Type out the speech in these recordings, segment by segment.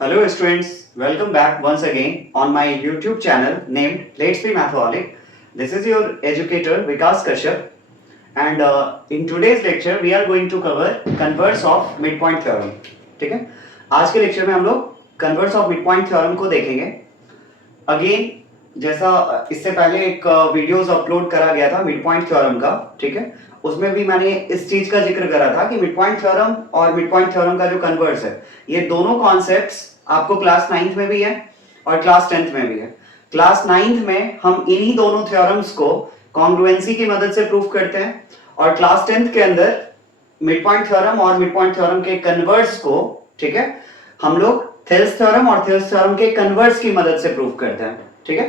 Hello students, welcome back once again on my YouTube channel named Let's Be Mathaholic. This is your educator Vikas Kashyap, and in today's lecture we are going to cover converse of midpoint theorem. ठीक है, आज के lecture में हम लोग converse of midpoint theorem को देखेंगे. Again जैसा इससे पहले एक वीडियोस अपलोड करा गया था मिड पॉइंट थ्योरम का, ठीक है, उसमें भी मैंने इस चीज का जिक्र करा था कि मिड पॉइंट थ्योरम और मिड पॉइंट थ्योरम का जो कन्वर्स है, ये दोनों कॉन्सेप्ट्स आपको क्लास 9th में भी है और क्लास 10th में भी है. क्लास 9th में हम इन्हीं दोनों थ्योरम्स को कॉन्ग्रुएंसी की मदद से प्रूफ करते हैं और क्लास 10th के अंदर मिड पॉइंट थ्योरम और मिड पॉइंट थ्योरम के कन्वर्स को, ठीक है, हम लोग थेल्स थ्योरम और थेल्स थ्योरम के कन्वर्स की मदद से प्रूफ करते हैं. ठीक है,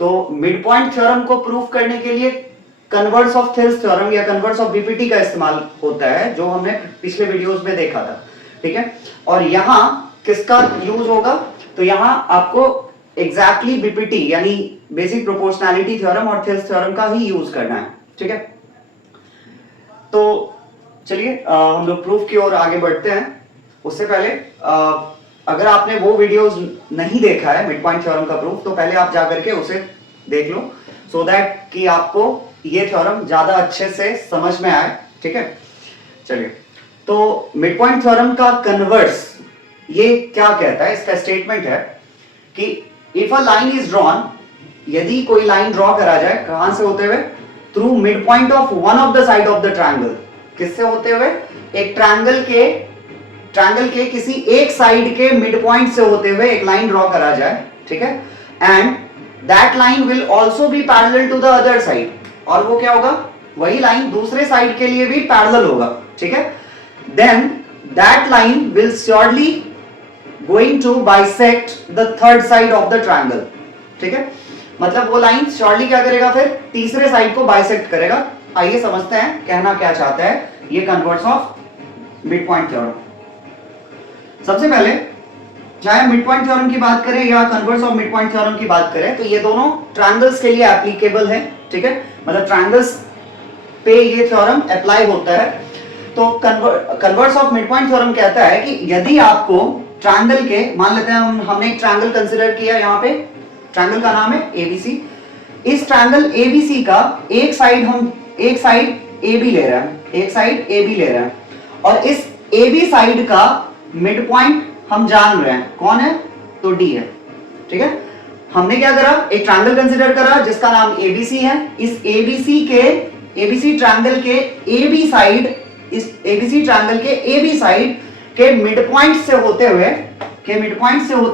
तो मिड पॉइंट थ्योरम को प्रूफ करने के लिए कन्वर्स ऑफ थेल्स थ्योरम या कन्वर्स ऑफ बीपीटी का इस्तेमाल होता है, जो हमने पिछले वीडियोस में देखा था. ठीक है, और यहां किसका यूज होगा, तो यहां आपको एग्जैक्टली बीपीटी यानी बेसिक प्रोपोर्शनैलिटी थ्योरम और थेल्स थ्योरम का ही यूज करना है. ठीक है, तो चलिए हम लोग प्रूफ की ओर आगे बढ़ते हैं. उससे पहले अगर आपने वो वीडियोस नहीं देखा है मिड पॉइंट थ्योरम का प्रूफ, तो पहले आप जाकर के उसे देख लो सो दैट कि आपको ये थ्योरम ज्यादा अच्छे से समझ में आए. ठीक है, चलिए, तो मिड पॉइंट थ्योरम का कन्वर्स ये क्या कहता है, इसका स्टेटमेंट है कि if a line is drawn, यदि कोई लाइन ड्रॉ करा जाए, कहां से होते हुए, through mid point of one of the side of the triangle. किससे होते हुए, एक ट्रायंगल के किसी एक साइड के मिड पॉइंट से होते हुए एक लाइन ड्रॉ करा जाए. ठीक है, and that line will also be parallel to the other side, और वो क्या होगा, वही लाइन दूसरे साइड के लिए भी पैरेलल होगा. ठीक है, then that line will surely going to bisect the third side of the triangle. ठीक है, मतलब वो लाइन श्योरली क्या करेगा, फिर तीसरे साइड को बाइसेक्ट करेगा. आइए समझते हैं कहना क्या चाहता है ये converse of mid point theorem. सबसे पहले चाहे मिड पॉइंट थ्योरम की बात करें या converse of mid point theorem की बात करें, तो ये दोनों ट्रायंगल्स के लिए एप्लीकेबल है. ठीक है, मतलब ट्रायंगल्स पे ये थ्योरम अप्लाई होता है. तो converse of mid point theorem कहता है कि यदि आपको ट्रायंगल के, मान लेते हैं हमने एक ट्रायंगल कंसीडर किया, यहाँ पे ट्रायंगल का नाम है एबीसी. इस ट्रायंगल एबीसी का एक साइड AB ले रहा है, एक साइड AB ले रहा है, और इस AB साइड का मिड पॉइंट हम जान रहे हैं कौन है, तो D है. ठीक है, हमने क्या करा, एक ट्रायंगल कंसीडर करा जिसका नाम ABC है. इस ABC ट्रायंगल के AB साइड, इस ABC ट्रायंगल के AB साइड के मिड पॉइंट से होते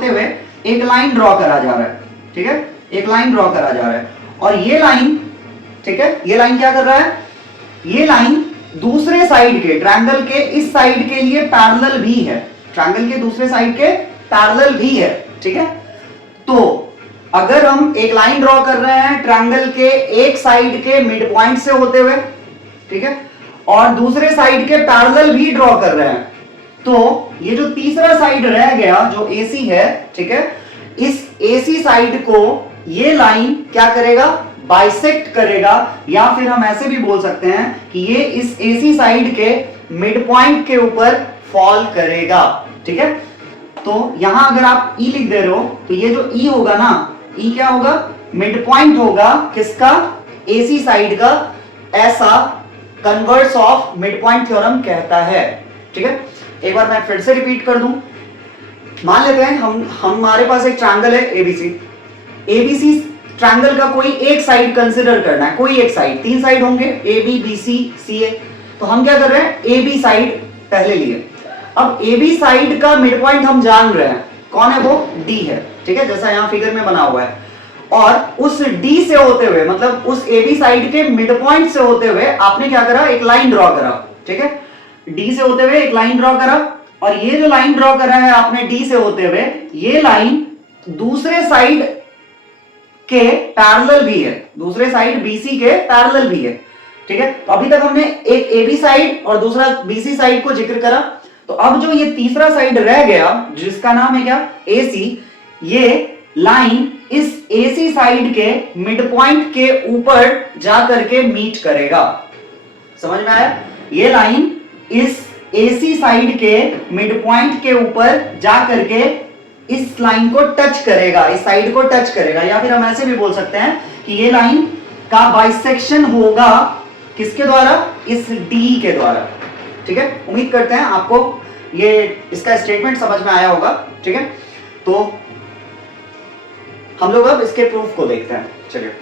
हुए एक लाइन ड्रॉ करा जा रहा है. ठीक है, एक लाइन ड्रॉ करा जा रहा है, और ये लाइन, ठीक है, ये लाइन क्या कर रहा है, ये लाइन दूसरे साइड के, ट्रायंगल के इस साइड के लिए पैरेलल भी है, ट्रायंगल के दूसरे साइड के पैरेलल भी है. ठीक है, तो अगर हम एक लाइन ड्रॉ कर रहे हैं ट्रायंगल के एक साइड के मिड पॉइंट से होते हुए, ठीक है, और दूसरे साइड के पैरेलल भी ड्रॉ कर रहे हैं, तो ये जो तीसरा साइड रह गया जो AC है, ठीक है, इस AC साइड को ये लाइन क्या करेगा, बाइसेक्ट करेगा, या फिर हम ऐसे भी बोल सकते हैं कि ये इस AC साइड के मिड पॉइंट के ऊपर फॉल करेगा. ठीक है, तो यहां अगर आप E लिख दे रहे हो, तो ये जो E होगा ना, E क्या होगा, मिड पॉइंट होगा किसका, AC साइड का. ऐसा converse of mid point theorem कहता है. ठीक है, एक बार मैं फिर से रिपीट कर दूं. मान लेते हैं हमारे पास एक ट्रायंगल है ABC ट्रायंगल का कोई एक साइड कंसीडर करना है, कोई एक साइड, तीन साइड होंगे AB BC CA. तो हम क्या कर रहे हैं, AB साइड पहले लिए. अब AB साइड का मिड पॉइंट हम जान रहे हैं कौन है, वो D है. ठीक है, जैसा यहां फिगर में बना हुआ है, और उस D से होते हुए, मतलब उस AB साइड के मिड पॉइंट से होते हुए आपने क्या करा, एक लाइन ड्रॉ करा. ठीक है, D से होते हुए एक लाइन ड्रॉ करा, और ये जो लाइन ड्रॉ करा है आपने D से होते हुए, ये लाइन दूसरे साइड के पैरेलल भी है, दूसरे साइड BC के पैरेलल भी है. ठीक है, तो अभी तक हमने एक AB साइड और दूसरा BC साइड को जिक्र करा. तो अब जो ये तीसरा साइड रह गया जिसका नाम है क्या, AC, ये लाइन इस AC साइड के मिड पॉइंट के ऊपर जाकर के मीट करेगा. समझ में आया, ये लाइन इस AC साइड के मिड पॉइंट के ऊपर जा करके इस लाइन को टच करेगा, इस साइड को टच करेगा, या फिर हम ऐसे भी बोल सकते हैं कि ये लाइन का बाइसेक्शन होगा किसके द्वारा, इस डी के द्वारा। ठीक है, उम्मीद करते हैं आपको ये इसका स्टेटमेंट समझ में आया होगा। ठीक है, तो हम लोग अब इसके प्रूफ को देखते हैं। चलिए,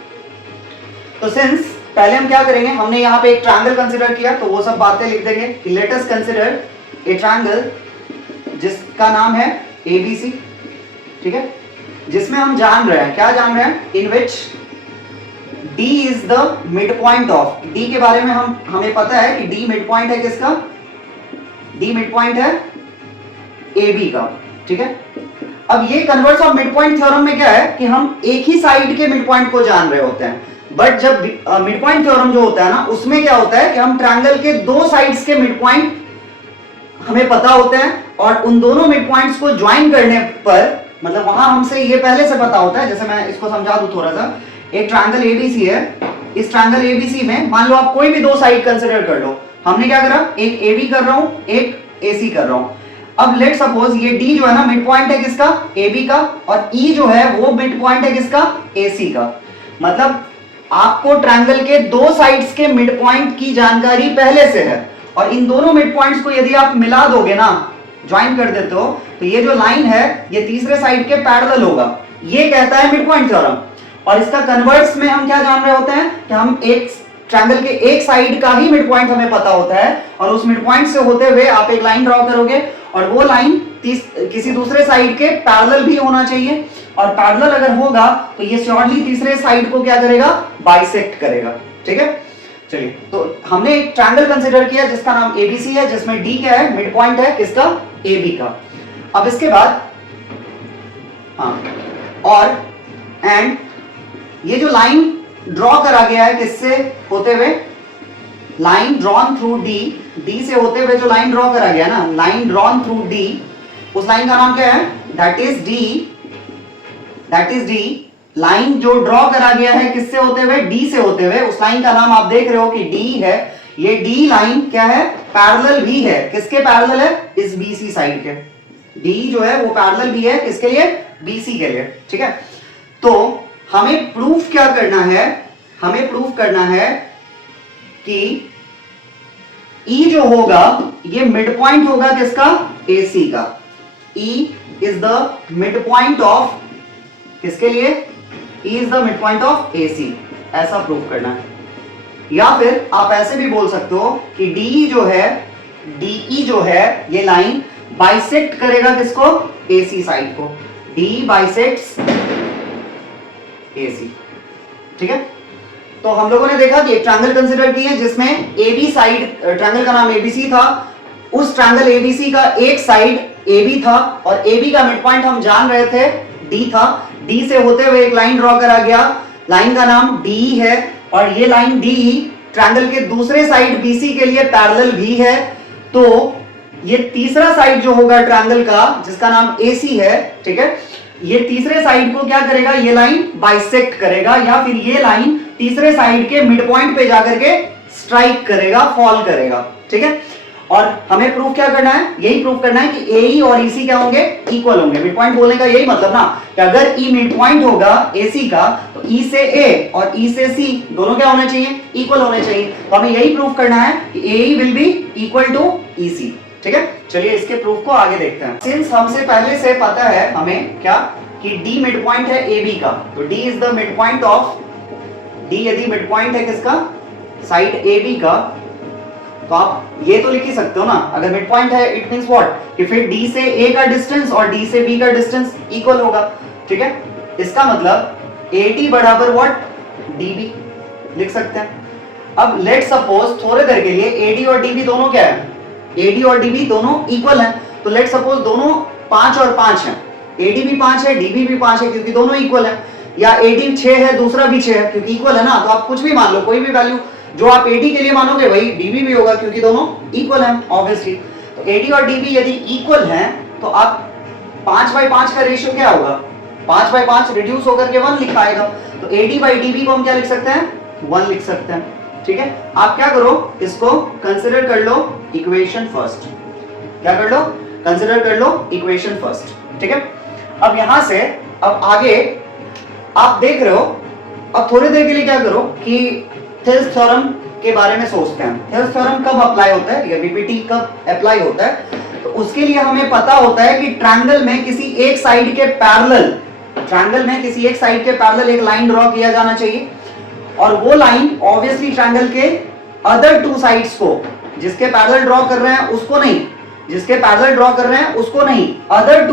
तो सिंस पहले हम क्या करेंगे, हमने यहाँ पे एक ट्रायंगल कंसीडर किया, तो वो सब बातें लिख देंगे कि let us consider a triangle जिसका नाम है ABC। ठीक है, जिसमें हम जान रहे हैं, क्या जान रहे हैं, इन विच D is the mid point of, D के बारे में हमें पता है कि D मिड पॉइंट है किसका, D मिड पॉइंट है AB का। ठीक है, अब ये converse of mid point theorem में क्या है कि हम एक ही साइड के मिड पॉइंट को जान रहे होते हैं, बट जब मिड पॉइंट थ्योरम जो होता है ना, उसमें क्या होता है कि हम ट्रायंगल के दो साइड्स के मिड पॉइंट हमें पता होते हैं, और उन दोनों मिड पॉइंट्स को ज्वाइन करने पर, मतलब वहां हमसे ये पहले से पता होता है। जैसे मैं इसको समझा दूं थोड़ा सा, एक ट्रायंगल ABC है, इस ट्रायंगल ABC में मान लो आप कोई भी दो साइड कंसीडर कर लो, हमने क्या करा, एक AB कर रहा हूं, एक AC कर रहा हूं। अब लेट सपोज ये D जो है ना मिड पॉइंट है किसका, AB का, और E जो है वो मिड पॉइंट है किसका, AC का। मतलब आपको ट्रायंगल के दो साइड्स के मिड पॉइंट की जानकारी पहले से है, और इन दोनों मिड पॉइंट्स को यदि आप मिला दोगे ना, ज्वाइन कर देते हो, तो ये जो लाइन है ये तीसरे साइड के पैरेलल होगा। ये कहता है मिड पॉइंट थ्योरम। और इसका कन्वर्स में हम क्या जान रहे होते हैं कि हम एक ट्रायंगल के एक साइड का ही मिड पॉइंट हमें पता होता है, और उस मिड पॉइंट से होते हुए आप एक लाइन ड्रॉ करोगे, और वो लाइन किसी दूसरे साइड के पैरेलल भी होना चाहिए, और पैरेलल अगर होगा तो ये श्योरली तीसरे साइड को क्या करेगा, बाइसेक्ट करेगा। ठीक है, चलिए, तो हमने एक ट्रायंगल कंसीडर किया जिसका नाम ABC है, जिसमें D क्या है, मिड पॉइंट है किसका, AB का। अब इसके बाद और एंड ये जो लाइन ड्रॉ करा गया है किससे होते हुए, लाइन ड्रॉन थ्रू D से होते हुए जो लाइन ड्रॉ करा गया ना, लाइन ड्रॉन थ्रू D, उस लाइन का नाम क्या है, दैट इज D। लाइन जो ड्रॉ करा गया है किससे होते हुए, D से होते हुए, उस लाइन का नाम आप देख रहे हो कि D है। ये D लाइन क्या है, पैरेलल भी है, किसके पैरेलल है, इस BC साइड के। D जो है वो पैरेलल भी है किसके लिए, BC के लिए। ठीक है, तो हमें प्रूफ क्या करना है, हमें प्रूफ करना है कि E जो होगा ये मिड पॉइंट होगा किसका, AC का। E is the mid point of किसके लिए, E is the mid point of AC, ऐसा प्रूफ करना है। या फिर आप ऐसे भी बोल सकते हो कि DE जो है, DE जो है ये लाइन बाइसेक्ट करेगा किसको, AC साइड को। D bisects AC। ठीक है, तो हम लोगों ने देखा कि एक ट्रायंगल कंसीडर की है जिसमें AB साइड, ट्रायंगल का नाम ABC था, उस ट्रायंगल ABC का एक साइड AB था, और AB का मिड पॉइंट हम जान रहे थे D था। D से होते हुए एक लाइन ड्रॉ करा गया, लाइन का नाम DE है, और ये लाइन DE ट्रायंगल के दूसरे साइड BC के लिए पैरेलल भी है। तो ये तीसरा साइड जो होगा ट्रायंगल का, जिसका नाम AC है, ठीक है, ये तीसरे साइड को क्या करेगा, ये लाइन बाइसेक्ट करेगा, या फिर ये लाइन तीसरे साइड के मिड पॉइंट पे जाकर के स्ट्राइक करेगा, फॉल करेगा। ठीक है, और हमें प्रूफ क्या करना है, यही प्रूफ करना है कि AE और EC क्या होंगे, इक्वल होंगे। मिड पॉइंट बोलने का यही मतलब ना, कि अगर E मिड पॉइंट होगा AC का, तो E से A और E से C दोनों क्या होने चाहिए, इक्वल होने चाहिए। तो हमें यही प्रूफ करना है कि AE will be equal to EC। ठीक है, चलिए इसके प्रूफ को आगे देखते हैं। सिंस हमसे पहले से पता है हमें क्या कि D मिड पॉइंट है AB का, तो D is the mid point of D, यदि मिड पॉइंट है किसका, साइड AB का, तो आप ये तो लिख ही सकते हो ना, अगर मिड पॉइंट है इट मींस व्हाट, कि फिर D से A का डिस्टेंस और D से B का डिस्टेंस इक्वल होगा। ठीक है, इसका मतलब AD बराबर व्हाट, DB लिख सकते हैं। अब लेट सपोज थोड़े देर के लिए AD और DB दोनों क्या है, AD और DB दोनों इक्वल हैं, तो लेट सपोज दोनों 5 और 5 हैं, AD भी 5 है, DB भी 5 है, क्योंकि दोनों इक्वल हैं, या AD 6 है, दूसरा भी 6 है, क्योंकि इक्वल है ना, तो आप कुछ भी मान लो, कोई भी वैल्यू जो आप AD के लिए मानोगे वही DB भी होगा, क्योंकि दोनों इक्वल हैं ऑब्वियसली। तो AD और DB यदि इक्वल हैं, तो आप 5/5 का रेशियो क्या होगा, 5/5 रिड्यूस होकर के 1 लिखा आएगा, तो AD/DB को हम क्या लिख सकते हैं, 1 लिख सकते हैं। ठीक है, आप क्या करो, इसको कंसिडर कर लो इक्वेशन फर्स्ट, क्या कर लो, कंसिडर कर लो इक्वेशन फर्स्ट। ठीक है, अब यहां से अब आगे आप देख रहे हो, अब थोड़ी देर के लिए क्या करो कि थेल्स थ्योरम के बारे में सोचते हैं। थेल्स थ्योरम कब अप्लाई होता है या बीपीटी कब अप्लाई होता है? तो उसके लिए हमें पता होता है कि ट्रायंगल में किसी एक साइड के पैरेलल, ट्रायंगल में किसी एक साइड के पैरेलल एक लाइन ड्रॉ किया जाना चाहिए, और वो लाइन ऑब्वियसली ट्रायंगल के अदर टू साइड्स को, जिसके पैरेलल ड्रॉ कर रहे हैं उसको नहीं, जिसके पैरेलल ड्रॉ कर रहे हैं उसको नहीं, अदर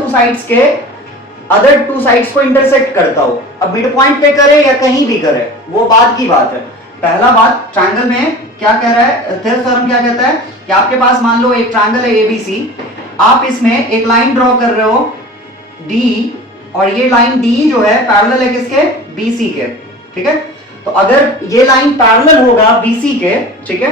टू साइड्स को इंटरसेक्ट करता हो। अब मिड पॉइंट पे करे या कहीं भी करे वो बात की बात है। पहला बात, ट्रायंगल में क्या कह रहा है, थेल्स थ्योरम क्या कहता है कि आपके पास मान लो एक ट्रायंगल है एबीसी, आप इसमें एक लाइन ड्रॉ कर रहे हो डी, और ये लाइन डी जो है पैरेलल है किसके, बीसी के, ठीक है। तो अगर ये लाइन पैरेलल होगा बीसी के, ठीक है,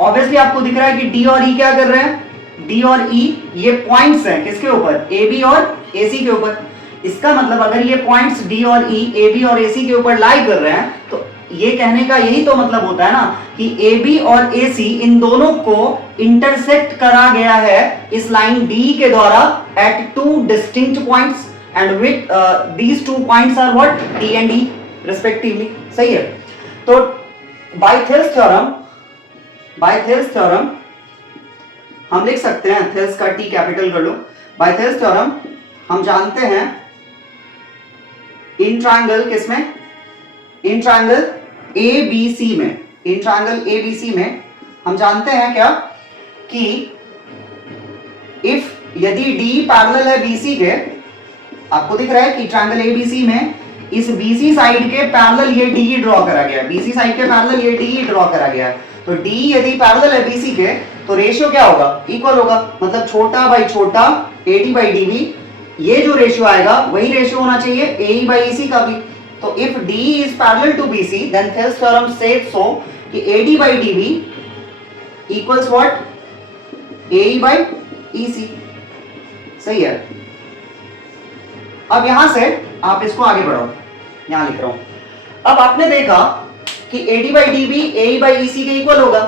ऑब्वियसली आपको दिख रहा है कि डी और ई क्या कर रहे हैं, डी और ई ये पॉइंट्स हैं किसके ऊपर, ए बी और ए सी के ऊपर। इसका मतलब अगर ये पॉइंट्स डी और ई ए बी और ए सी के ऊपर लाई कर रहे हैं, तो ये कहने का यही तो मतलब होता है ना कि ए बी और ए सी इन दोनों को इंटरसेक्ट करा गया है इस लाइन डी के द्वारा at two distinct points, and with these two points are what, D and E respectively. सही है। तो बाय थेल्स थ्योरम हम लिख सकते हैं, थेल्स का टी कैपिटल कर लो, बाय थेल्स थ्योरम हम जानते हैं इन ट्रायंगल किसमें, इन ट्रायंगल एबीसी में, इन ट्रायंगल एबीसी में हम जानते हैं क्या कि इफ यदि डी पैरेलल है बीसी के, आपको दिख रहा है कि ट्रायंगल एबीसी में इस बीसी साइड के पैरेलल ये डी ड्रॉ करा गया है, बीसी साइड के पैरेलल ये डी ड्रॉ करा गया है। तो डी यदि पैरेलल है बीसी के तो रेशियो क्या होगा, इक्वल होगा, मतलब छोटा बाई छोटा एडी बाई डीबी, ये जो रेशियो आएगा वही रेशियो होना चाहिए एई बाई ईसी का भी। तो if D is parallel to BC then Thales theorem says so कि AD by DB equals what, AE by EC. सही है। अब यहां से आप इसको आगे बढ़ाओ, यहां लिख रहा हूं। अब आपने देखा कि AD by DB AE by EC के इक्वल होगा,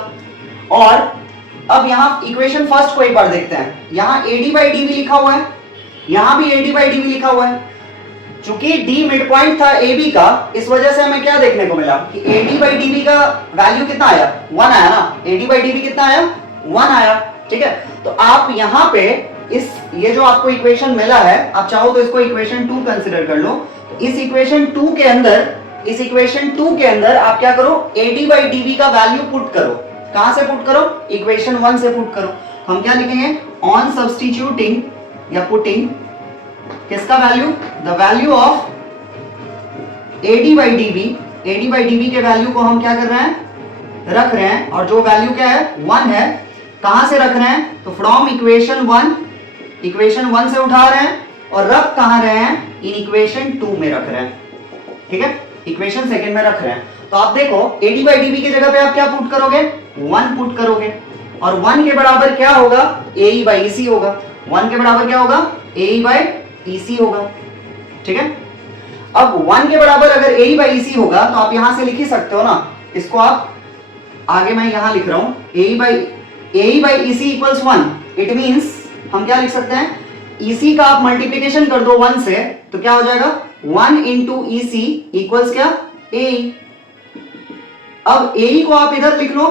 और अब यहां इक्वेशन फर्स्ट को एक बार देखते हैं। यहां एडी बाई डीबी लिखा हुआ है, यहां भी एडी बाई डीबी लिखा हुआ है। चूंकि डी मिड पॉइंट था एबी का, इस वजह से हमें क्या देखने को मिला कि एडी बाई डीबी का वैल्यू कितना आया, 1 आया ना, एडी बाई डीबी कितना आया, 1 आया, ठीक है। तो आप यहां पे इस ये जो आपको इक्वेशन मिला है, आप चाहो तो इसको इक्वेशन 2 कंसीडर कर लो। इस इक्वेशन 2 के अंदर आप क्या करो, एडी बाई डीबी का वैल्यू पुट करो। कहां से पुट करो, इक्वेशन 1 से पुट करो। हम क्या लिखेंगे, ऑन सब्स्टिट्यूटिंग या पुटिंग किसका value, the value of AD by DB, AD by DB के वैल्यू को हम क्या कर रहे हैं, रख रहे हैं, और जो वैल्यू क्या है 1 है, कहां से रख रहे हैं, तो फ्रॉम इक्वेशन 1 से उठा रहे हैं, और रख कहां रहे हैं, इन इक्वेशन 2 में रख रहे हैं, ठीक है, इक्वेशन सेकंड में रख रहे हैं। तो आप देखो एडी बाई डीबी की जगह पे आप क्या पुट करोगे, 1 पुट करोगे, और 1 के बराबर क्या होगा, एई बाई ईसी होगा। 1 के बराबर क्या होगा, एई बाई ईसी होगा, ठीक है। अब 1 के बराबर अगर एई बाई ईसी होगा तो आप यहां से लिख ही सकते हो ना, इसको आप आगे मैं यहां लिख रहा हूं, AE by EC equals 1। It means हम क्या लिख सकते हैं, ईसी का आप मल्टीप्लिकेशन कर दो 1 से, तो क्या हो जाएगा, 1 इंटू ईसी इक्वल्स क्या, एई। अब एई को आप इधर लिख लो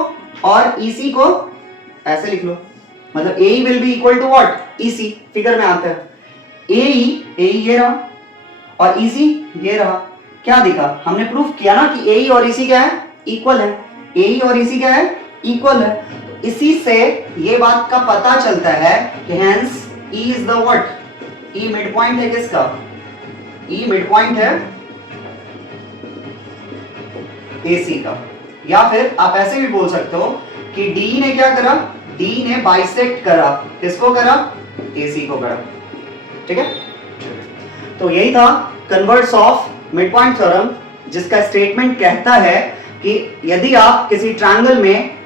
और ईसी को ऐसे लिख लो, मतलब AE will be equal to what, EC. Figure में आता है एई ये रहा और ईसी ये रहा। क्या दिखा, हमने प्रूफ किया ना कि एई और ईसी क्या है, इक्वल है। एई और ईसी क्या है, इक्वल है। इसी से ये बात का पता चलता है कि hence E is the what, E mid point है किसका, ई मिड पॉइंट है एसी का। या फिर आप ऐसे भी बोल सकते हो कि डी ने क्या करा, डी ने बाइसेक्ट करा, किसको करा, एसी को करा, ठीक है। तो यही था converts of mid point theorem, जिसका स्टेटमेंट कहता है कि यदि आप किसी ट्रायंगल में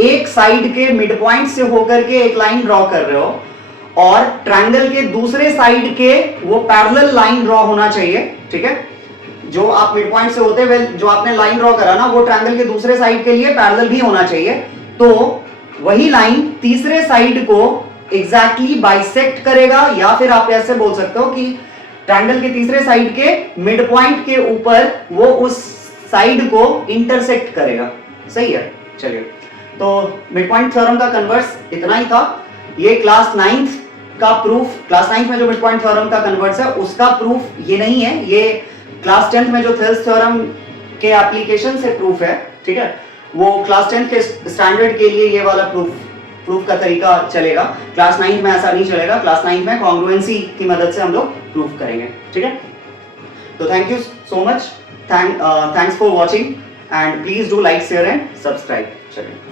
एक साइड के मिड पॉइंट से होकर के एक लाइन ड्रॉ कर रहे हो, और ट्रायंगल के दूसरे साइड के वो पैरेलल लाइन ड्रॉ होना चाहिए, ठीक है। जो आप मिड पॉइंट से होते हुए जो आपने लाइन ड्रॉ करा ना, वो ट्रायंगल के दूसरे साइड के लिए पैरेलल भी होना चाहिए। तो वही लाइन तीसरे साइड को एग्जैक्टली बाइसेक्ट करेगा, या फिर आप ऐसे बोल सकते हो कि ट्रायंगल के तीसरे साइड के मिड पॉइंट के ऊपर वो उस साइड को इंटरसेक्ट करेगा। सही है, चलिए। तो मिड पॉइंट थ्योरम का कन्वर्स इतना ही था। ये क्लास 9th का प्रूफ, क्लास 9th में जो मिड पॉइंट थ्योरम का कन्वर्स है उसका प्रूफ ये नहीं है, ये क्लास 10th में जो थेल्स थ्योरम के एप्लीकेशन से प्रूफ है, ठीक है। वो क्लास 10th के स्टैंडर्ड के लिए ये वाला प्रूफ का तरीका चलेगा। क्लास 9th में ऐसा नहीं चलेगा। क्लास 9th में कॉन्ग्रुएंसी की मदद से हम लोग प्रूफ करेंगे, ठीक है। तो thank you so much, thanks for watching and please do like share and subscribe. चलिए।